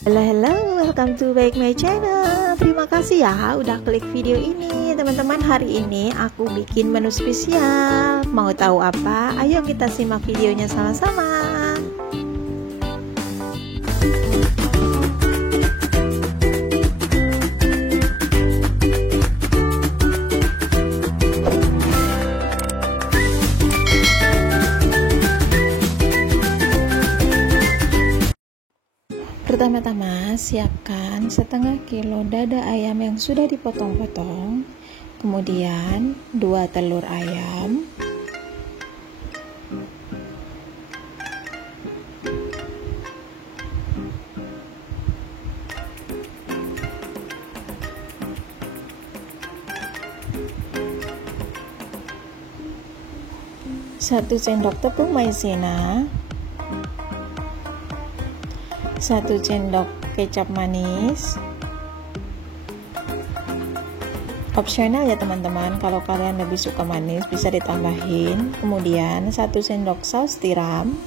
Hello, welcome to back my channel. Terima kasih ya udah klik video ini. Teman-teman, hari ini aku bikin menu spesial. Mau tahu apa? Ayo kita simak videonya sama-sama. Pertama-tama siapkan setengah kilo dada ayam yang sudah dipotong-potong, kemudian 2 telur ayam, satu sendok tepung maizena, 1 sendok kecap manis, opsional ya teman-teman, kalau kalian lebih suka manis bisa ditambahin. Kemudian 1 sendok saus tiram,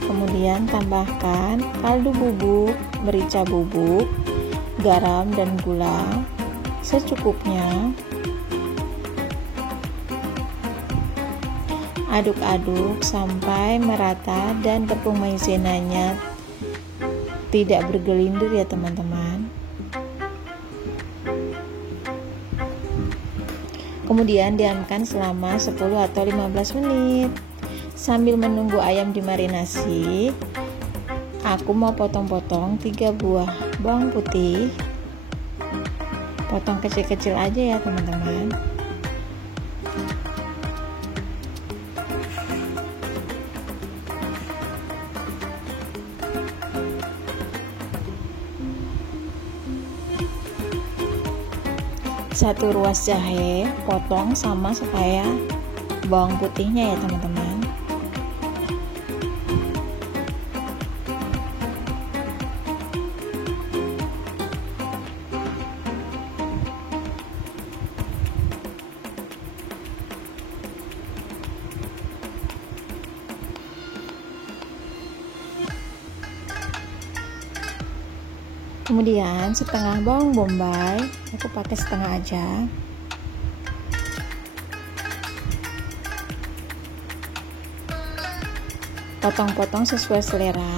kemudian tambahkan kaldu bubuk, merica bubuk, garam dan gula secukupnya. Aduk-aduk sampai merata dan tepung maizenanya tidak bergelindir ya teman-teman. Kemudian diamkan selama 10 atau 15 menit. Sambil menunggu ayam dimarinasi, aku mau potong-potong 3 buah bawang putih. Potong kecil-kecil aja ya teman-teman. Satu ruas jahe, potong sama supaya bawang putihnya ya teman-teman. Kemudian setengah bawang bombay, aku pakai setengah aja. Potong-potong sesuai selera.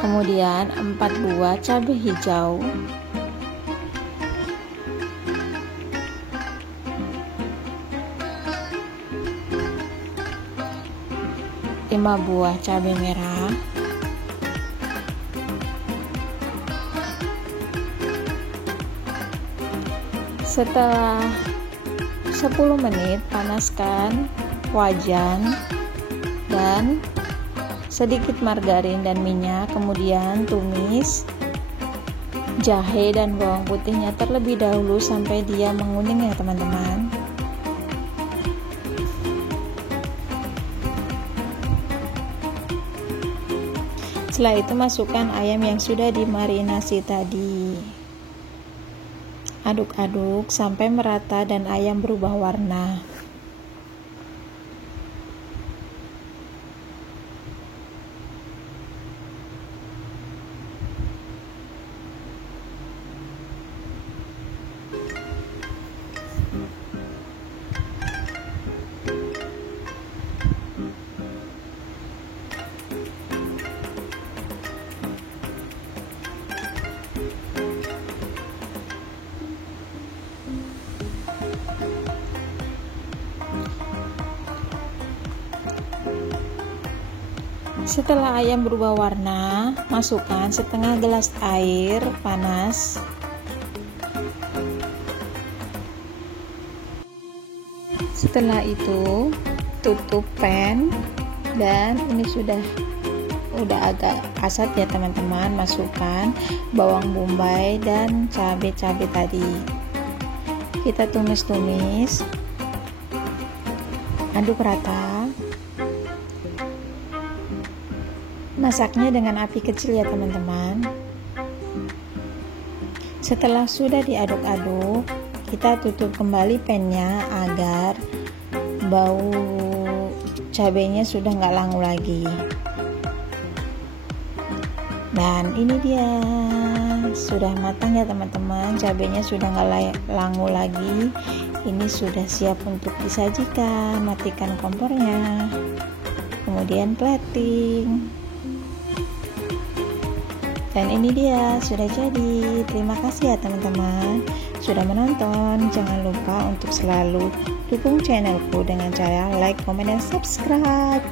Kemudian 4 buah cabai hijau. 5 buah cabai merah, setelah 10 menit panaskan wajan dan sedikit margarin dan minyak, kemudian tumis jahe dan bawang putihnya terlebih dahulu sampai dia menguning ya teman-teman. Setelah itu masukkan ayam yang sudah dimarinasi tadi. Aduk-aduk sampai merata dan ayam berubah warna. Setelah ayam berubah warna, masukkan setengah gelas air panas. Setelah itu tutup pan dan ini sudah agak asat ya teman-teman. Masukkan bawang bombay dan cabai-cabai tadi. Kita tumis-tumis, aduk rata. Masaknya dengan api kecil ya teman-teman. Setelah sudah diaduk-aduk, kita tutup kembali pannya agar bau cabenya sudah nggak langu lagi. Dan ini dia sudah matang ya teman-teman, cabenya sudah nggak langu lagi. Ini sudah siap untuk disajikan. Matikan kompornya, kemudian plating. Dan ini dia sudah jadi. Terima kasih ya teman-teman sudah menonton. Jangan lupa untuk selalu dukung channelku dengan cara like, comment, dan subscribe.